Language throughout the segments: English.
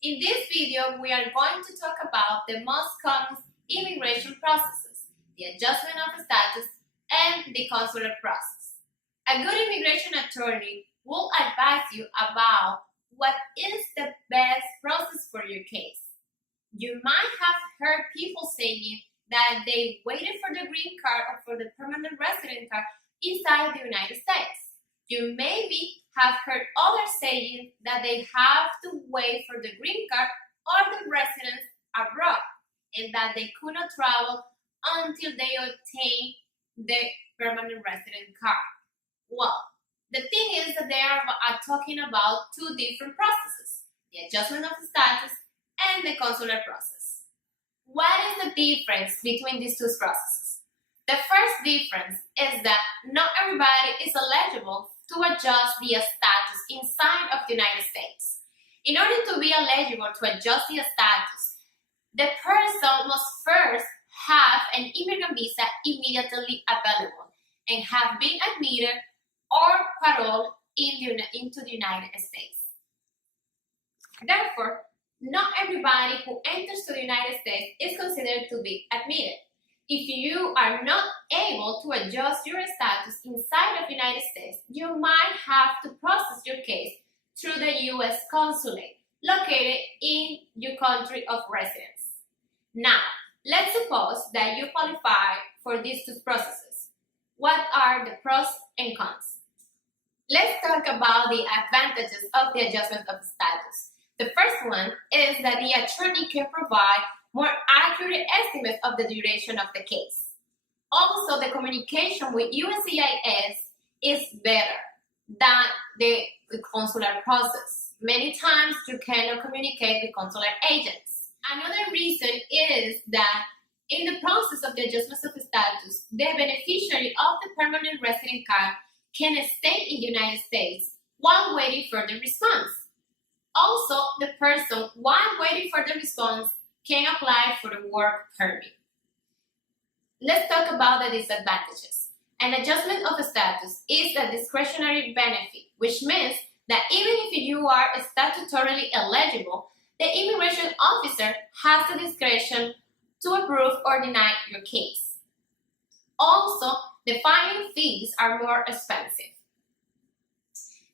In this video, we are going to talk about the most common immigration processes, the adjustment of status, and the consular process. A good immigration attorney will advise you about what is the best process for your case. You might have heard people saying that they waited for the green card or for the permanent resident card inside the United States. You maybe have heard others saying that they have to wait for the green card or the residence abroad and that they could not travel until they obtain the permanent resident card. Well, the thing is that they are talking about two different processes, the adjustment of the status and the consular process. What is the difference between these two processes? The first difference is that not everybody is eligible to adjust the status inside of the United States. In order to be eligible to adjust the status, the person must first have an immigrant visa immediately available and have been admitted or paroled into the United States. Therefore, not everybody who enters to the United States is considered to be admitted. If you are not able to adjust your status inside of the United States, you might have to process your case through the U.S. consulate located in your country of residence. Now, let's suppose that you qualify for these two processes. What are the pros and cons? Let's talk about the advantages of the adjustment of status. The first one is that the attorney can provide more accurate estimates of the duration of the case. Also, the communication with USCIS is better than the consular process. Many times you cannot communicate with consular agents. Another reason is that in the process of the adjustment of status, the beneficiary of the permanent resident card can stay in the United States while waiting for the response. Also, the person, while waiting for the response, can apply for the work permit. Let's talk about the disadvantages. An adjustment of status is a discretionary benefit, which means that even if you are statutorily eligible, the immigration officer has the discretion to approve or deny your case. Also, the filing fees are more expensive.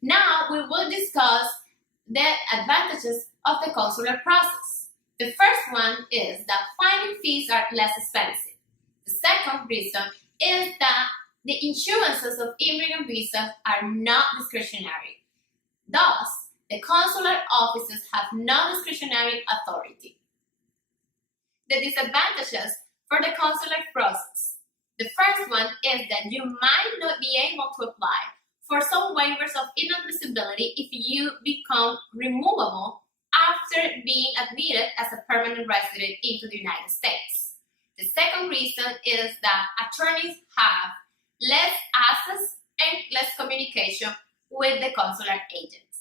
Now we will discuss the advantages of the consular process. The first one is that filing fees are less expensive. The second reason is that the insurances of immigrant visas are not discretionary. Thus, the consular offices have no discretionary authority. The disadvantages for the consular process. The first one is that you might not be able to apply for some waivers of inadmissibility if you become removable after being admitted as a permanent resident into the United States. The second reason is that attorneys have less access and less communication with the consular agents.